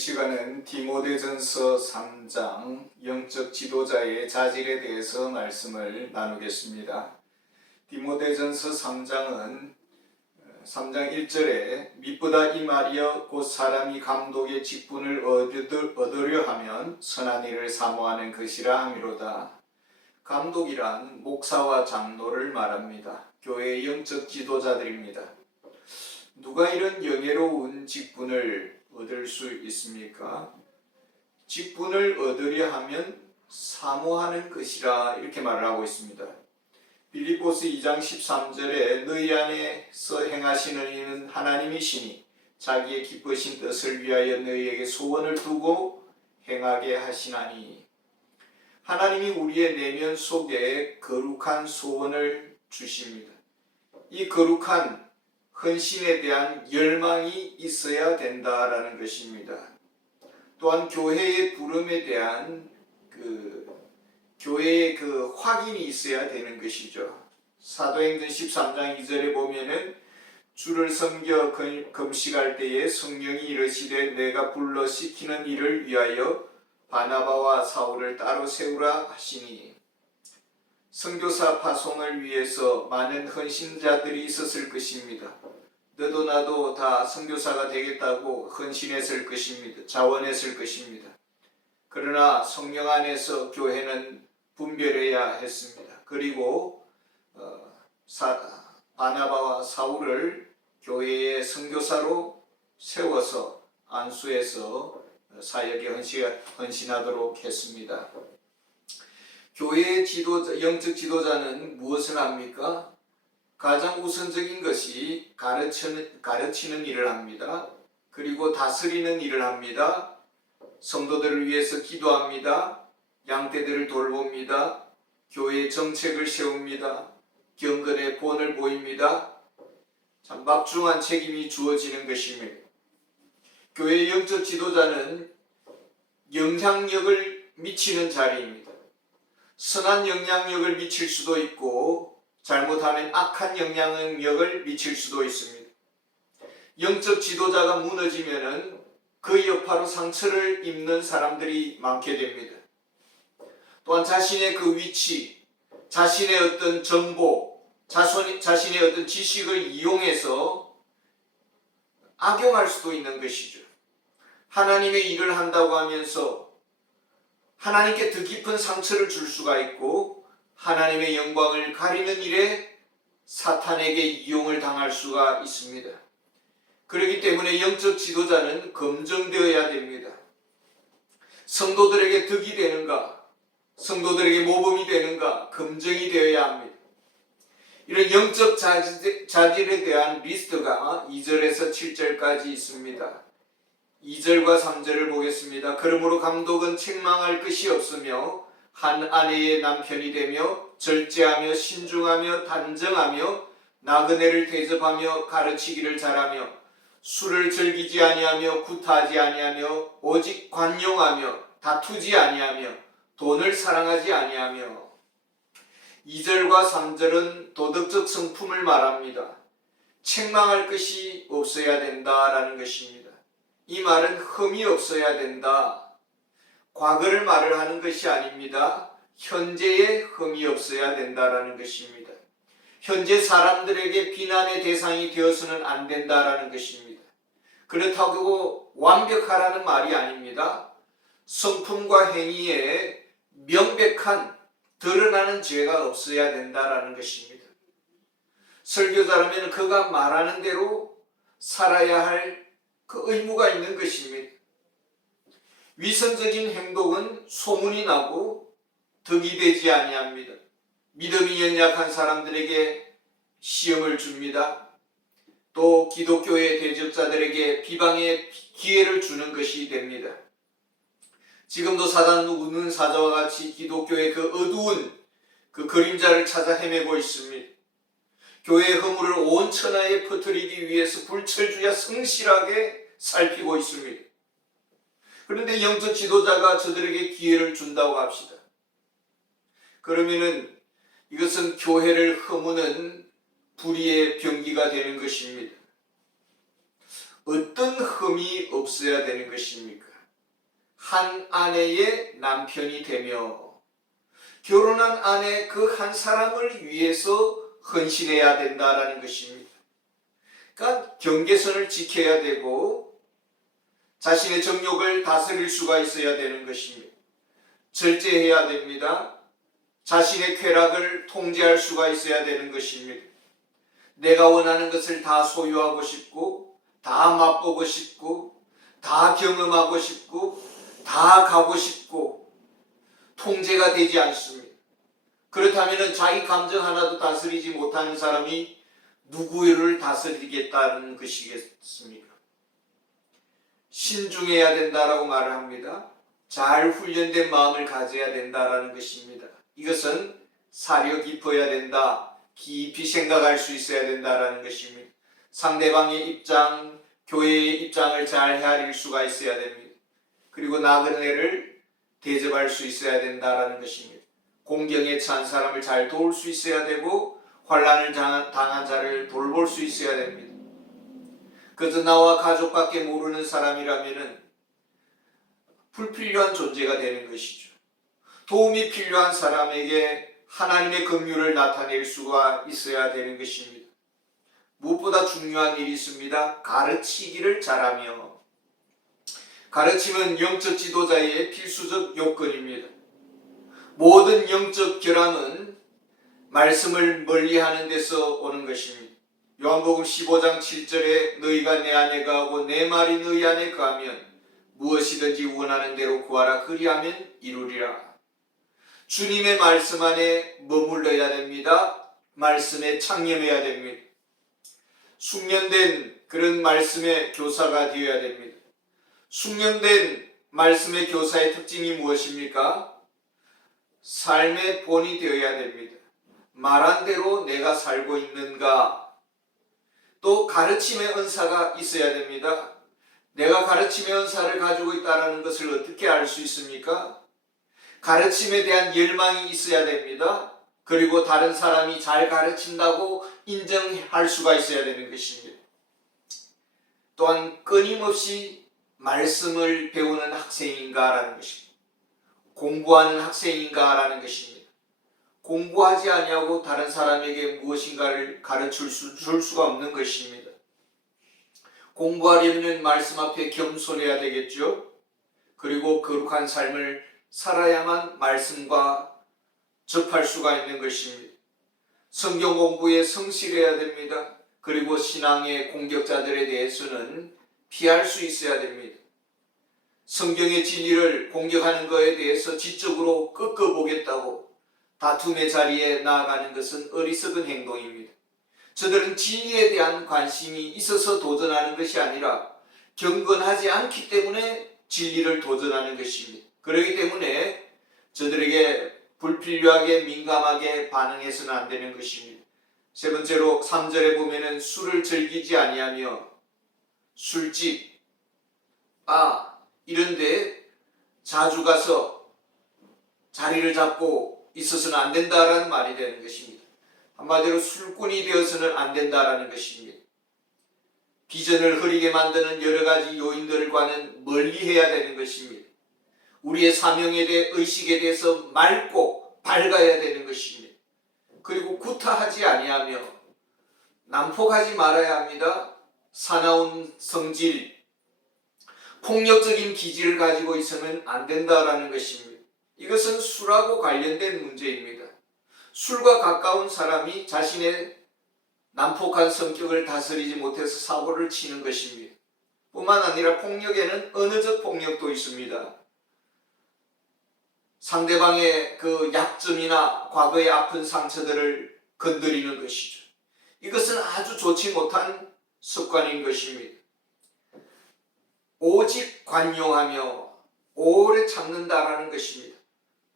시간은 디모데전서 3장 영적 지도자의 자질에 대해서 말씀을 나누겠습니다. 디모데전서 3장은 3장 1절에 미쁘다 이 말이여 곧 사람이 감독의 직분을 얻으려 하면 선한 일을 사모하는 것이라 하미로다. 감독이란 목사와 장로를 말합니다. 교회의 영적 지도자들입니다. 누가 이런 영예로운 직분을 얻을 수 있습니까? 직분을 얻으려 하면 사모하는 것이라 이렇게 말을 하고 있습니다. 빌립보서 2장 13절에 너희 안에서 행하시는 이는 하나님이시니 자기의 기쁘신 뜻을 위하여 너희에게 소원을 두고 행하게 하시나니. 하나님이 우리의 내면 속에 거룩한 소원을 주십니다. 이 거룩한 헌신에 대한 열망이 있어야 된다라는 것입니다. 또한 교회의 부름에 대한 교회의 확인이 있어야 되는 것이죠. 사도행전 13장 2절에 보면은 주를 섬겨 금식할 때에 성령이 이르시되 내가 불러 시키는 일을 위하여 바나바와 사울을 따로 세우라 하시니. 선교사 파송을 위해서 많은 헌신자들이 있었을 것입니다. 너도 나도 다 선교사가 되겠다고 헌신했을 것입니다. 자원했을 것입니다. 그러나 성령 안에서 교회는 분별해야 했습니다. 그리고 바나바와 사울을 교회의 선교사로 세워서 안수해서 사역에 헌신하도록 했습니다. 교회의 영적 지도자는 무엇을 합니까? 가장 우선적인 것이 가르치는 일을 합니다. 그리고 다스리는 일을 합니다. 성도들을 위해서 기도합니다. 양떼들을 돌봅니다. 교회의 정책을 세웁니다. 경건의 본을 보입니다. 참 막중한 책임이 주어지는 것입니다. 교회의 영적 지도자는 영향력을 미치는 자리입니다. 선한 영향력을 미칠 수도 있고 잘못하면 악한 영향력을 미칠 수도 있습니다. 영적 지도자가 무너지면은 그 여파로 상처를 입는 사람들이 많게 됩니다. 또한 자신의 그 위치, 자신의 어떤 정보, 자신의 어떤 지식을 이용해서 악용할 수도 있는 것이죠. 하나님의 일을 한다고 하면서 하나님께 더 깊은 상처를 줄 수가 있고 하나님의 영광을 가리는 일에 사탄에게 이용을 당할 수가 있습니다. 그렇기 때문에 영적 지도자는 검증되어야 됩니다. 성도들에게 덕이 되는가, 성도들에게 모범이 되는가 검증이 되어야 합니다. 이런 영적 자질에 대한 리스트가 2절에서 7절까지 있습니다. 2절과 3절을 보겠습니다. 그러므로 감독은 책망할 것이 없으며 한 아내의 남편이 되며 절제하며 신중하며 단정하며 나그네를 대접하며 가르치기를 잘하며 술을 즐기지 아니하며 구타하지 아니하며 오직 관용하며 다투지 아니하며 돈을 사랑하지 아니하며. 2절과 3절은 도덕적 성품을 말합니다. 책망할 것이 없어야 된다라는 것입니다. 이 말은 흠이 없어야 된다. 과거를 말을 하는 것이 아닙니다. 현재에 흠이 없어야 된다라는 것입니다. 현재 사람들에게 비난의 대상이 되어서는 안 된다라는 것입니다. 그렇다고 완벽하라는 말이 아닙니다. 성품과 행위에 명백한 드러나는 죄가 없어야 된다라는 것입니다. 설교자라면 그가 말하는 대로 살아야 할 그 의무가 있는 것입니다. 위선적인 행동은 소문이 나고 덕이 되지 아니합니다. 믿음이 연약한 사람들에게 시험을 줍니다. 또 기독교의 대적자들에게 비방의 기회를 주는 것이 됩니다. 지금도 사단 우는 사자와 같이 기독교의 그 어두운 그 그림자를 찾아 헤매고 있습니다. 교회의 허물을 온 천하에 퍼뜨리기 위해서 불철주야 성실하게 살피고 있습니다. 그런데 영적 지도자가 저들에게 기회를 준다고 합시다. 그러면은 이것은 교회를 허무는 불의의 병기가 되는 것입니다. 어떤 흠이 없어야 되는 것입니까? 한 아내의 남편이 되며 결혼한 아내 그 한 사람을 위해서 헌신해야 된다라는 것입니다. 그러니까 경계선을 지켜야 되고 자신의 정욕을 다스릴 수가 있어야 되는 것입니다. 절제해야 됩니다. 자신의 쾌락을 통제할 수가 있어야 되는 것입니다. 내가 원하는 것을 다 소유하고 싶고 다 맛보고 싶고 다 경험하고 싶고 다 가고 싶고 통제가 되지 않습니다. 그렇다면 자기 감정 하나도 다스리지 못하는 사람이 누구를 다스리겠다는 것이겠습니까? 신중해야 된다라고 말을 합니다. 잘 훈련된 마음을 가져야 된다라는 것입니다. 이것은 사려 깊어야 된다. 깊이 생각할 수 있어야 된다라는 것입니다. 상대방의 입장, 교회의 입장을 잘 헤아릴 수가 있어야 됩니다. 그리고 나그네를 대접할 수 있어야 된다라는 것입니다. 공경에 처한 사람을 잘 도울 수 있어야 되고 환난을 당한 자를 돌볼 수 있어야 됩니다. 그저 나와 가족밖에 모르는 사람이라면 불필요한 존재가 되는 것이죠. 도움이 필요한 사람에게 하나님의 긍휼을 나타낼 수가 있어야 되는 것입니다. 무엇보다 중요한 일이 있습니다. 가르치기를 잘하며, 가르침은 영적 지도자의 필수적 요건입니다. 모든 영적 결함은 말씀을 멀리하는 데서 오는 것입니다. 요한복음 15장 7절에 너희가 내 안에 거하고 내 말이 너희 안에 거하면 무엇이든지 원하는 대로 구하라 그리하면 이루리라. 주님의 말씀 안에 머물러야 됩니다. 말씀에 창념해야 됩니다. 숙련된 그런 말씀의 교사가 되어야 됩니다. 숙련된 말씀의 교사의 특징이 무엇입니까? 삶의 본이 되어야 됩니다. 말한 대로 내가 살고 있는가? 또 가르침의 은사가 있어야 됩니다. 내가 가르침의 은사를 가지고 있다는 것을 어떻게 알 수 있습니까? 가르침에 대한 열망이 있어야 됩니다. 그리고 다른 사람이 잘 가르친다고 인정할 수가 있어야 되는 것입니다. 또한 끊임없이 말씀을 배우는 학생인가라는 것입니다. 공부하는 학생인가라는 것입니다. 공부하지 아니하고 다른 사람에게 무엇인가를 가르칠 줄 수가 없는 것입니다. 공부하려면 말씀 앞에 겸손해야 되겠죠. 그리고 거룩한 삶을 살아야만 말씀과 접할 수가 있는 것입니다. 성경 공부에 성실해야 됩니다. 그리고 신앙의 공격자들에 대해서는 피할 수 있어야 됩니다. 성경의 진리를 공격하는 것에 대해서 지적으로 꺾어보겠다고 다툼의 자리에 나아가는 것은 어리석은 행동입니다. 저들은 진리에 대한 관심이 있어서 도전하는 것이 아니라 경건하지 않기 때문에 진리를 도전하는 것입니다. 그렇기 때문에 저들에게 불필요하게 민감하게 반응해서는 안 되는 것입니다. 세 번째로 3절에 보면은 술을 즐기지 아니하며 술집, 이런데 자주 가서 자리를 잡고 있어서는 안 된다라는 말이 되는 것입니다. 한마디로 술꾼이 되어서는 안 된다라는 것입니다. 비전을 흐리게 만드는 여러 가지 요인들과는 멀리해야 되는 것입니다. 우리의 사명에 대해 의식에 대해서 맑고 밝아야 되는 것입니다. 그리고 구타하지 아니하며 난폭하지 말아야 합니다. 사나운 성질, 폭력적인 기질을 가지고 있으면 안 된다라는 것입니다. 이것은 술하고 관련된 문제입니다. 술과 가까운 사람이 자신의 난폭한 성격을 다스리지 못해서 사고를 치는 것입니다. 뿐만 아니라 폭력에는 언어적 폭력도 있습니다. 상대방의 그 약점이나 과거의 아픈 상처들을 건드리는 것이죠. 이것은 아주 좋지 못한 습관인 것입니다. 오직 관용하며 오래 참는다라는 것입니다.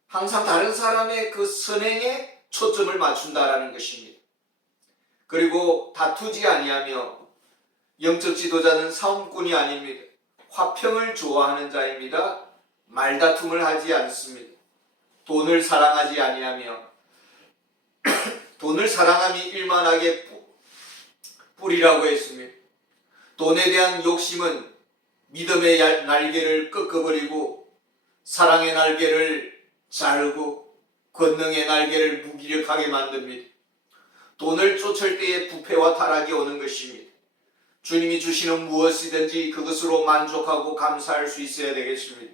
항상 다른 사람의 그 선행에 초점을 맞춘다라는 것입니다. 그리고 다투지 아니하며 영적 지도자는 싸움꾼이 아닙니다. 화평을 좋아하는 자입니다. 말다툼을 하지 않습니다. 돈을 사랑하지 아니하며 돈을 사랑함이 일만하게 뿌리라고 했습니다. 돈에 대한 욕심은 믿음의 날개를 꺾어버리고 사랑의 날개를 자르고 권능의 날개를 무기력하게 만듭니다. 돈을 쫓을 때에 부패와 타락이 오는 것입니다. 주님이 주시는 무엇이든지 그것으로 만족하고 감사할 수 있어야 되겠습니다.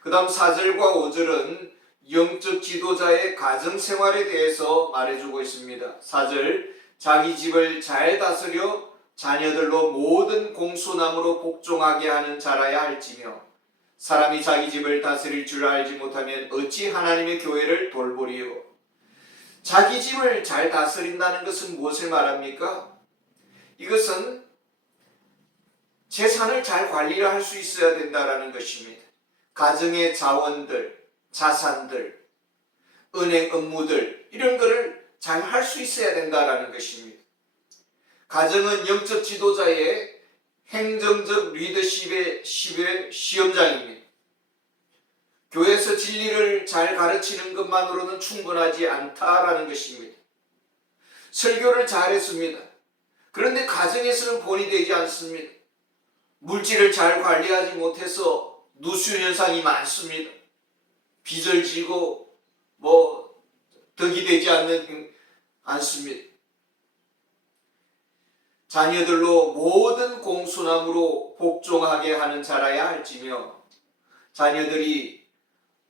그 다음 4절과 5절은 영적 지도자의 가정생활에 대해서 말해주고 있습니다. 4절, 자기 집을 잘 다스려 자녀들로 모든 공수남으로 복종하게 하는 자라야 할지며 사람이 자기 집을 다스릴 줄 알지 못하면 어찌 하나님의 교회를 돌보리요. 자기 집을 잘 다스린다는 것은 무엇을 말합니까? 이것은 재산을 잘 관리를 할 수 있어야 된다는 것입니다. 가정의 자원들, 자산들, 은행 업무들 이런 거를 잘 할 수 있어야 된다는 것입니다. 가정은 영적 지도자의 행정적 리더십의 시험장입니다. 교회에서 진리를 잘 가르치는 것만으로는 충분하지 않다라는 것입니다. 설교를 잘했습니다. 그런데 가정에서는 본이 되지 않습니다. 물질을 잘 관리하지 못해서 누수 현상이 많습니다. 빚을 지고 덕이 되지 않습니다. 자녀들로 모든 공수남으로 복종하게 하는 자라야 할지며 자녀들이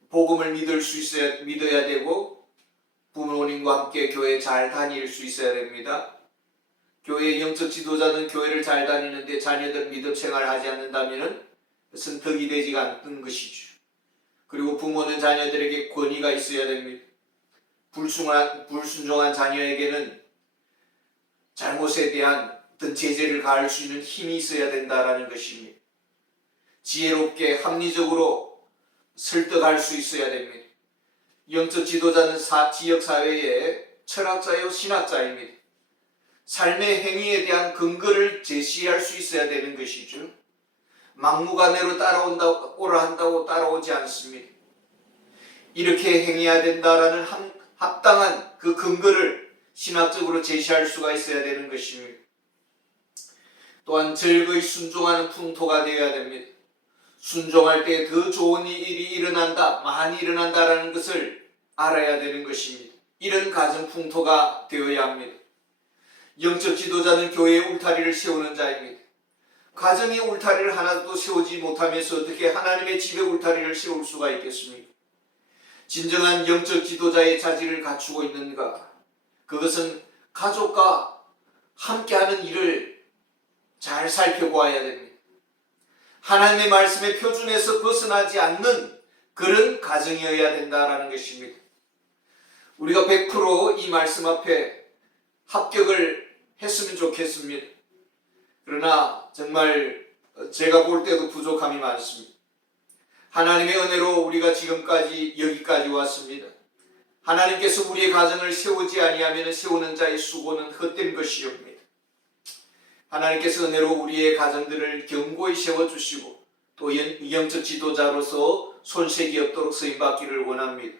복음을 믿어야 되고 부모님과 함께 교회 잘 다닐 수 있어야 됩니다. 교회의 영적 지도자는 교회를 잘 다니는데 자녀들 믿음 생활을 하지 않는다면 그것은 덕이 되지 않는 것이죠. 그리고 부모는 자녀들에게 권위가 있어야 됩니다. 불순종한 자녀에게는 잘못에 대한 어떤 제재를 가할 수 있는 힘이 있어야 된다는 것입니다. 지혜롭게 합리적으로 설득할 수 있어야 됩니다. 영적 지도자는 지역사회의 철학자요 신학자입니다. 삶의 행위에 대한 근거를 제시할 수 있어야 되는 것이죠. 막무가내로 오라 한다고 따라오지 않습니다. 이렇게 행해야 된다라는 합당한 그 근거를 신학적으로 제시할 수가 있어야 되는 것입니다. 또한 절거히 순종하는 풍토가 되어야 됩니다. 순종할 때 더 좋은 일이 일어난다, 많이 일어난다라는 것을 알아야 되는 것입니다. 이런 가정 풍토가 되어야 합니다. 영적 지도자는 교회의 울타리를 세우는 자입니다. 가정의 울타리를 하나도 세우지 못하면서 어떻게 하나님의 집의 울타리를 세울 수가 있겠습니까? 진정한 영적 지도자의 자질을 갖추고 있는가? 그것은 가족과 함께하는 일을 잘 살펴보아야 됩니다. 하나님의 말씀의 표준에서 벗어나지 않는 그런 가정이어야 된다는 것입니다. 우리가 100% 이 말씀 앞에 합격을 했으면 좋겠습니다. 그러나 정말 제가 볼 때도 부족함이 많습니다. 하나님의 은혜로 우리가 지금까지 여기까지 왔습니다. 하나님께서 우리의 가정을 세우지 아니하면 세우는 자의 수고는 헛된 것이옵니다. 하나님께서 은혜로 우리의 가정들을 견고히 세워주시고 또 영적 지도자로서 손색이 없도록 쓰임받기를 원합니다.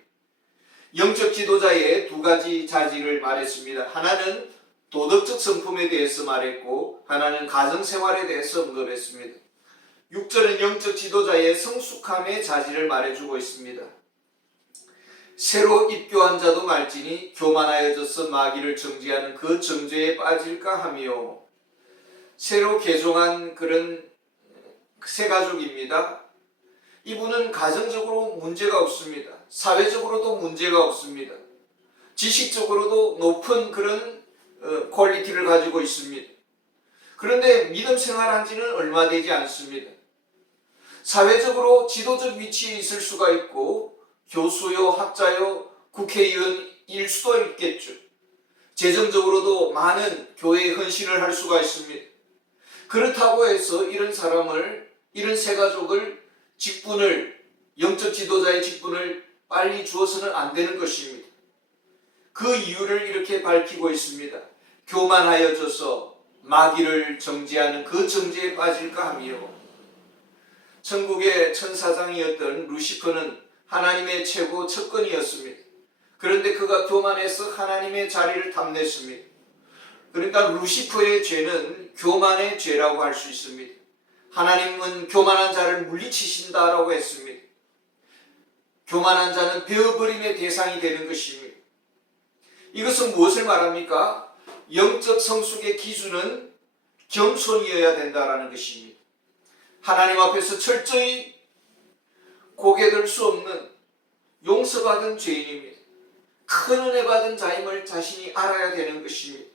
영적 지도자의 두 가지 자질을 말했습니다. 하나는 도덕적 성품에 대해서 말했고 하나는 가정생활에 대해서 언급했습니다. 6절은 영적 지도자의 성숙함의 자질을 말해주고 있습니다. 새로 입교한 자도 말지니 교만하여져서 마귀를 정죄하는 그 정죄에 빠질까 하며 새로 개종한 그런 새 가족입니다. 이분은 가정적으로 문제가 없습니다. 사회적으로도 문제가 없습니다. 지식적으로도 높은 그런 퀄리티를 가지고 있습니다. 그런데 믿음 생활한 지는 얼마 되지 않습니다. 사회적으로 지도적 위치에 있을 수가 있고 교수요, 학자요, 국회의원일 수도 있겠죠. 재정적으로도 많은 교회에 헌신을 할 수가 있습니다. 그렇다고 해서 이런 사람을, 이런 새 가족을 영적 지도자의 직분을 빨리 주어서는 안 되는 것입니다. 그 이유를 이렇게 밝히고 있습니다. 교만하여져서 마귀를 정죄하는 그 정죄에 빠질까 하며 천국의 천사장이었던 루시퍼는 하나님의 최고 측근이었습니다. 그런데 그가 교만해서 하나님의 자리를 탐냈습니다. 그러니까 루시퍼의 죄는 교만의 죄라고 할 수 있습니다. 하나님은 교만한 자를 물리치신다라고 했습니다. 교만한 자는 베어버림의 대상이 되는 것입니다. 이것은 무엇을 말합니까? 영적 성숙의 기준은 겸손이어야 된다는 것입니다. 하나님 앞에서 철저히 고개들 수 없는 용서받은 죄인입니다. 큰 은혜 받은 자임을 자신이 알아야 되는 것입니다.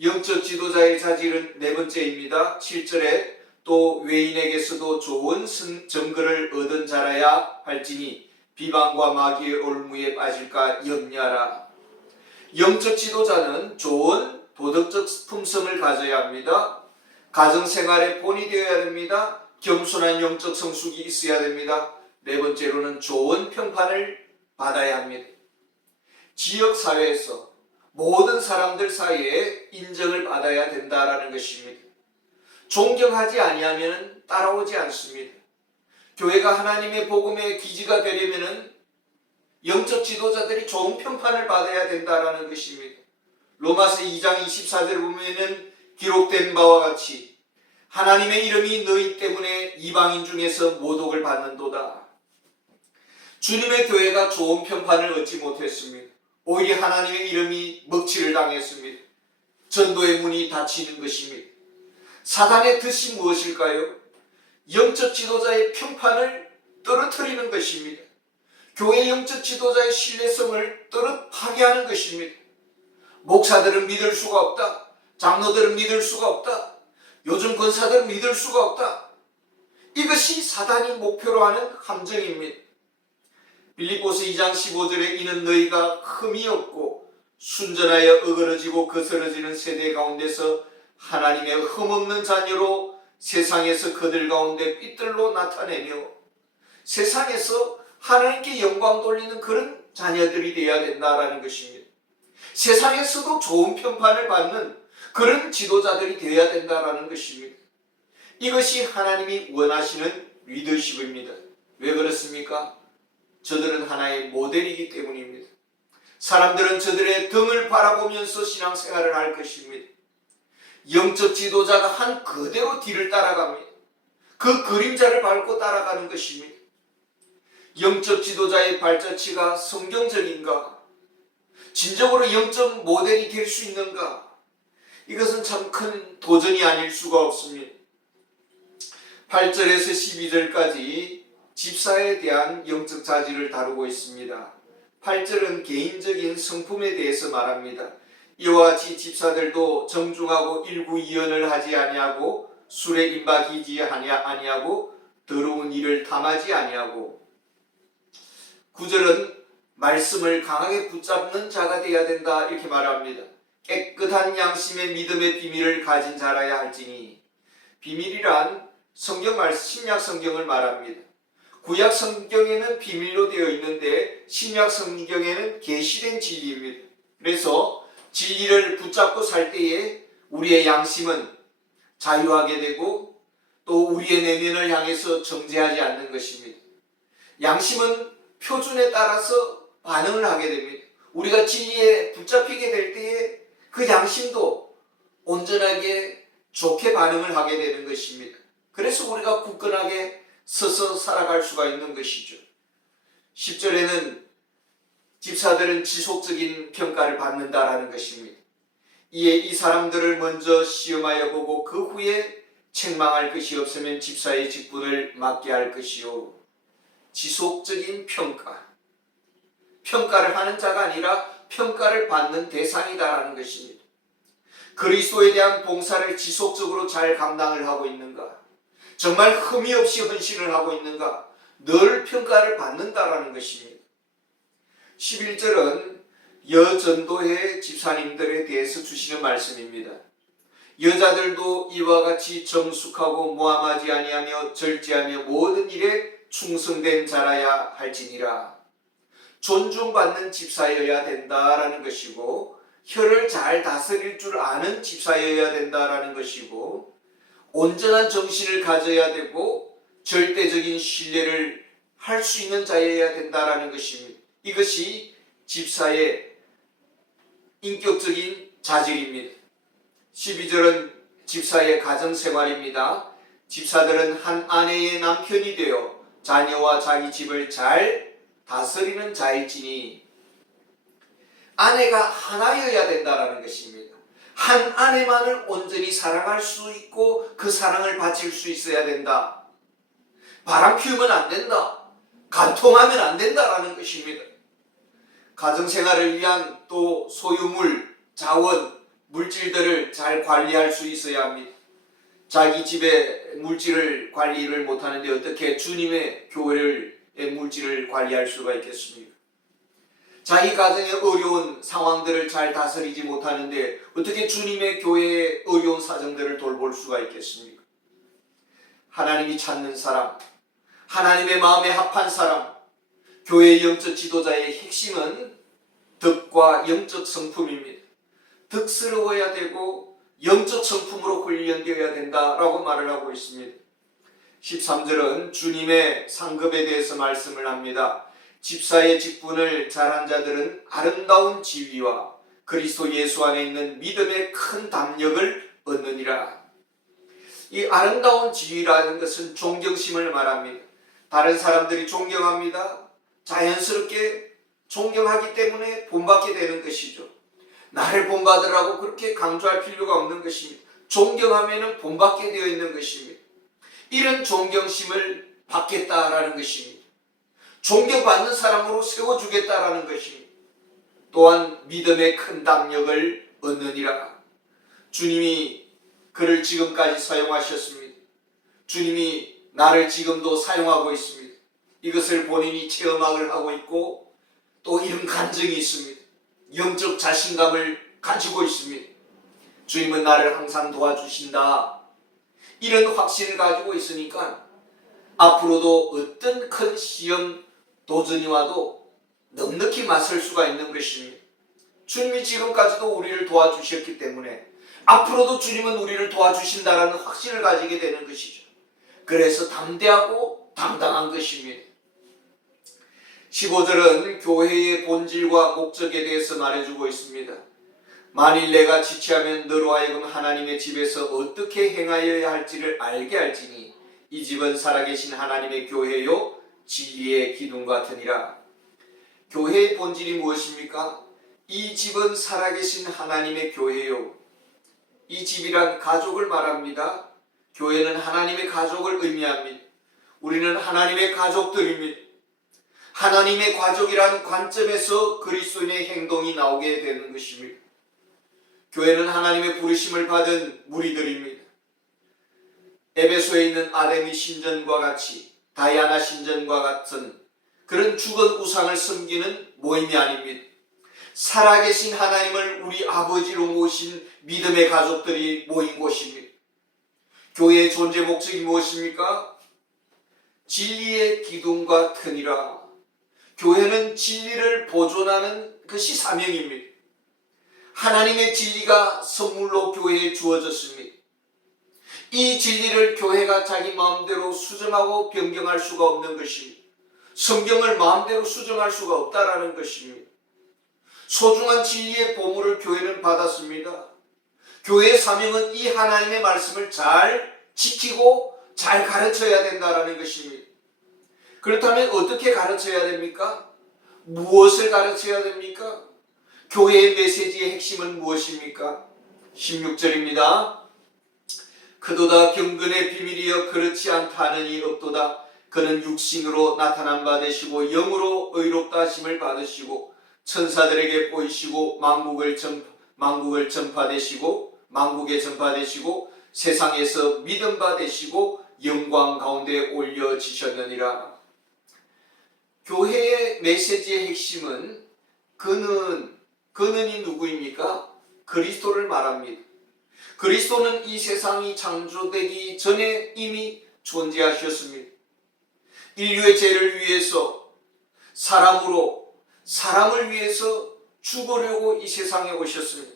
영적 지도자의 자질은 네 번째입니다. 7절에 또 외인에게서도 좋은 증거를 얻은 자라야 할지니 비방과 마귀의 올무에 빠질까 염려하라. 영적 지도자는 좋은 도덕적 품성을 가져야 합니다. 가정생활의 본이 되어야 됩니다. 겸손한 영적 성숙이 있어야 됩니다. 네 번째로는 좋은 평판을 받아야 합니다. 지역사회에서 모든 사람들 사이에 인정을 받아야 된다는 것입니다. 존경하지 아니하면 따라오지 않습니다. 교회가 하나님의 복음의 기지가 되려면 영적 지도자들이 좋은 평판을 받아야 된다는 것입니다. 로마서 2장 24절을 보면 기록된 바와 같이 하나님의 이름이 너희 때문에 이방인 중에서 모독을 받는도다. 주님의 교회가 좋은 평판을 얻지 못했습니다. 오히려 하나님의 이름이 먹칠을 당했습니다. 전도의 문이 닫히는 것입니다. 사단의 뜻이 무엇일까요? 영적 지도자의 평판을 떨어뜨리는 것입니다. 교회 영적 지도자의 신뢰성을 파괴하는 것입니다. 목사들은 믿을 수가 없다. 장로들은 믿을 수가 없다. 요즘 권사들은 믿을 수가 없다. 이것이 사단이 목표로 하는 함정입니다. 빌립보서 2장 15절에 이는 너희가 흠이 없고 순전하여 어그러지고 거스러지는 세대 가운데서 하나님의 흠없는 자녀로 세상에서 그들 가운데 삐뚤로 나타내며 세상에서 하나님께 영광 돌리는 그런 자녀들이 되어야 된다는 것입니다. 세상에서도 좋은 평판을 받는 그런 지도자들이 되어야 된다는 것입니다. 이것이 하나님이 원하시는 리더십입니다. 왜 그렇습니까? 저들은 하나의 모델이기 때문입니다. 사람들은 저들의 등을 바라보면서 신앙생활을 할 것입니다. 영적 지도자가 한 그대로 뒤를 따라갑니다. 그 그림자를 밟고 따라가는 것입니다. 영적 지도자의 발자취가 성경적인가? 진정으로 영적 모델이 될 수 있는가? 이것은 참 큰 도전이 아닐 수가 없습니다. 8절에서 12절까지 집사에 대한 영적 자질을 다루고 있습니다. 8절은 개인적인 성품에 대해서 말합니다. 이와 같이 집사들도 정중하고 일구이연을 하지 아니하고 술에 임박이지 아니하고 더러운 일을 탐하지 아니하고 9절은 말씀을 강하게 붙잡는 자가 되어야 된다 이렇게 말합니다. 깨끗한 양심의 믿음의 비밀을 가진 자라야 할지니 비밀이란 성경 말씀 신약 성경을 말합니다. 구약 성경에는 비밀로 되어 있는데 신약 성경에는 계시된 진리입니다. 그래서 진리를 붙잡고 살 때에 우리의 양심은 자유하게 되고 또 우리의 내면을 향해서 정죄하지 않는 것입니다. 양심은 표준에 따라서 반응을 하게 됩니다. 우리가 진리에 붙잡히게 될 때에 그 양심도 온전하게 좋게 반응을 하게 되는 것입니다. 그래서 우리가 굳건하게 서서 살아갈 수가 있는 것이죠. 10절에는 집사들은 지속적인 평가를 받는다라는 것입니다. 이에 이 사람들을 먼저 시험하여 보고 그 후에 책망할 것이 없으면 집사의 직분을 맡게 할 것이요. 지속적인 평가를 하는 자가 아니라 평가를 받는 대상이다라는 것입니다. 그리스도에 대한 봉사를 지속적으로 잘 감당을 하고 있는가? 정말 흠이 없이 헌신을 하고 있는가? 늘 평가를 받는다라는 것입니다. 11절은 여전도회 집사님들에 대해서 주시는 말씀입니다. 여자들도 이와 같이 정숙하고 모함하지 아니하며 절제하며 모든 일에 충성된 자라야 할지니라. 존중받는 집사여야 된다라는 것이고 혀를 잘 다스릴 줄 아는 집사여야 된다라는 것이고 온전한 정신을 가져야 되고 절대적인 신뢰를 할 수 있는 자여야 된다라는 것입니다. 이것이 집사의 인격적인 자질입니다. 12절은 집사의 가정생활입니다. 집사들은 한 아내의 남편이 되어 자녀와 자기 집을 잘 다스리는 자일지니 아내가 하나여야 된다라는 것입니다. 한 아내만을 온전히 사랑할 수 있고 그 사랑을 바칠 수 있어야 된다. 바람 피우면 안 된다. 간통하면 안 된다라는 것입니다. 가정생활을 위한 또 소유물, 자원, 물질들을 잘 관리할 수 있어야 합니다. 자기 집의 물질을 관리를 못하는데 어떻게 주님의 교회의 물질을 관리할 수가 있겠습니까? 자기 가정의 어려운 상황들을 잘 다스리지 못하는데 어떻게 주님의 교회의 어려운 사정들을 돌볼 수가 있겠습니까? 하나님이 찾는 사람, 하나님의 마음에 합한 사람, 교회의 영적 지도자의 핵심은 덕과 영적 성품입니다. 덕스러워야 되고 영적 성품으로 훈련되어야 된다라고 말을 하고 있습니다. 13절은 주님의 상급에 대해서 말씀을 합니다. 집사의 직분을 잘한 자들은 아름다운 지위와 그리스도 예수 안에 있는 믿음의 큰 담력을 얻느니라. 이 아름다운 지위라는 것은 존경심을 말합니다. 다른 사람들이 존경합니다. 자연스럽게 존경하기 때문에 본받게 되는 것이죠. 나를 본받으라고 그렇게 강조할 필요가 없는 것입니다. 존경하면 본받게 되어 있는 것입니다. 이런 존경심을 받겠다라는 것입니다. 존경받는 사람으로 세워주겠다라는 것입니다. 또한 믿음의 큰 담력을 얻느니라. 주님이 그를 지금까지 사용하셨습니다. 주님이 나를 지금도 사용하고 있습니다. 이것을 본인이 체험을 하고 있고 또 이런 간증이 있습니다. 영적 자신감을 가지고 있습니다. 주님은 나를 항상 도와주신다. 이런 확신을 가지고 있으니까 앞으로도 어떤 큰 시험, 도전이 와도 넉넉히 맞설 수가 있는 것입니다. 주님이 지금까지도 우리를 도와주셨기 때문에 앞으로도 주님은 우리를 도와주신다라는 확신을 가지게 되는 것이죠. 그래서 담대하고 당당한 것입니다. 15절은 교회의 본질과 목적에 대해서 말해주고 있습니다. 만일 내가 지체하면 너로 하여금 하나님의 집에서 어떻게 행하여야 할지를 알게 할지니 이 집은 살아계신 하나님의 교회요 진리의 기둥 같으니라. 교회의 본질이 무엇입니까? 이 집은 살아계신 하나님의 교회요. 이 집이란 가족을 말합니다. 교회는 하나님의 가족을 의미합니다. 우리는 하나님의 가족들입니다. 하나님의 가족이라는 관점에서 그리스도인의 행동이 나오게 되는 것입니다. 교회는 하나님의 부르심을 받은 무리들입니다. 에베소에 있는 아데미 신전과 같이 다이아나 신전과 같은 그런 죽은 우상을 섬기는 모임이 아닙니다. 살아계신 하나님을 우리 아버지로 모신 믿음의 가족들이 모인 곳입니다. 교회의 존재 목적이 무엇입니까? 진리의 기둥과 튼이라. 교회는 진리를 보존하는 것이 사명입니다. 하나님의 진리가 선물로 교회에 주어졌습니다. 이 진리를 교회가 자기 마음대로 수정하고 변경할 수가 없는 것입니다. 성경을 마음대로 수정할 수가 없다라는 것입니다. 소중한 진리의 보물을 교회는 받았습니다. 교회의 사명은 이 하나님의 말씀을 잘 지키고 잘 가르쳐야 된다라는 것입니다. 그렇다면 어떻게 가르쳐야 됩니까? 무엇을 가르쳐야 됩니까? 교회의 메시지의 핵심은 무엇입니까? 16절입니다. 그도다 경건의 비밀이여 그렇지 않다 하느니 없도다. 그는 육신으로 나타난 바 되시고 영으로 의롭다 하심을 받으시고 천사들에게 보이시고 만국에 전파되시고 세상에서 믿음 받으시고 영광 가운데 올려지셨느니라. 교회의 메시지의 핵심은 그는이 누구입니까? 그리스도를 말합니다. 그리스도는 이 세상이 창조되기 전에 이미 존재하셨습니다. 인류의 죄를 위해서 사람을 위해서 죽으려고 이 세상에 오셨습니다.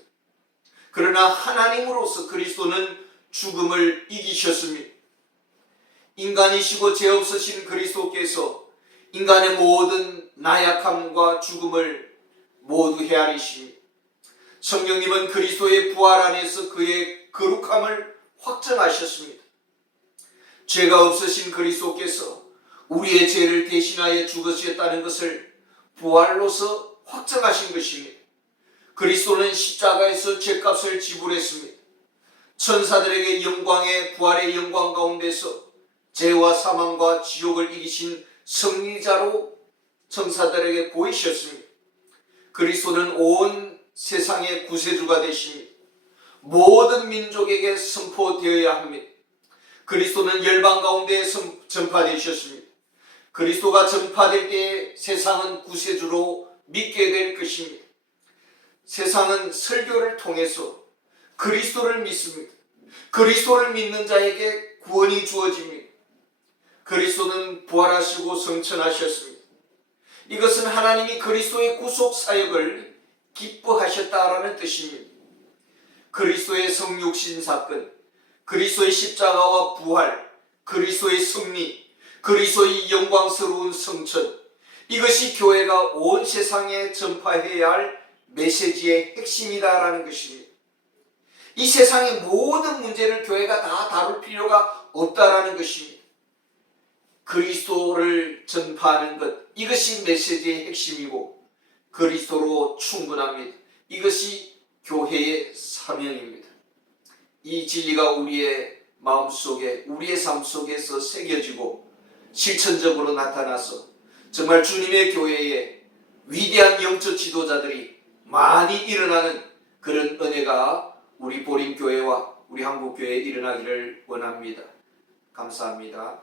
그러나 하나님으로서 그리스도는 죽음을 이기셨습니다. 인간이시고 죄 없으신 그리스도께서 인간의 모든 나약함과 죽음을 모두 헤아리십니다. 성령님은 그리스도의 부활 안에서 그의 거룩함을 확증하셨습니다. 죄가 없으신 그리스도께서 우리의 죄를 대신하여 죽으셨다는 것을 부활로서 확정하신 것입니다. 그리스도는 십자가에서 죄값을 지불했습니다. 천사들에게 영광의 부활의 영광 가운데서 죄와 사망과 지옥을 이기신 승리자로 천사들에게 보이셨습니다. 그리스도는 온 세상의 구세주가 되십니다. 모든 민족에게 선포되어야 합니다. 그리스도는 열방 가운데 전파되셨습니다. 그리스도가 전파될 때 세상은 구세주로 믿게 될 것입니다. 세상은 설교를 통해서 그리스도를 믿습니다. 그리스도를 믿는 자에게 구원이 주어집니다. 그리스도는 부활하시고 성천하셨습니다. 이것은 하나님이 그리스도의 구속 사역을 기뻐하셨다라는 뜻입니다. 그리스도의 성육신 사건, 그리스도의 십자가와 부활, 그리스도의 승리, 그리스도의 영광스러운 성천, 이것이 교회가 온 세상에 전파해야 할 메시지의 핵심이다라는 것입니다. 이 세상의 모든 문제를 교회가 다 다룰 필요가 없다라는 것입니다. 그리스도를 전파하는 것, 이것이 메시지의 핵심이고 그리스도로 충분합니다. 이것이 교회의 사명입니다. 이 진리가 우리의 마음속에, 우리의 삶 속에서 새겨지고 실천적으로 나타나서 정말 주님의 교회에 위대한 영적 지도자들이 많이 일어나는 그런 은혜가 우리 보림교회와 우리 한국교회에 일어나기를 원합니다. 감사합니다.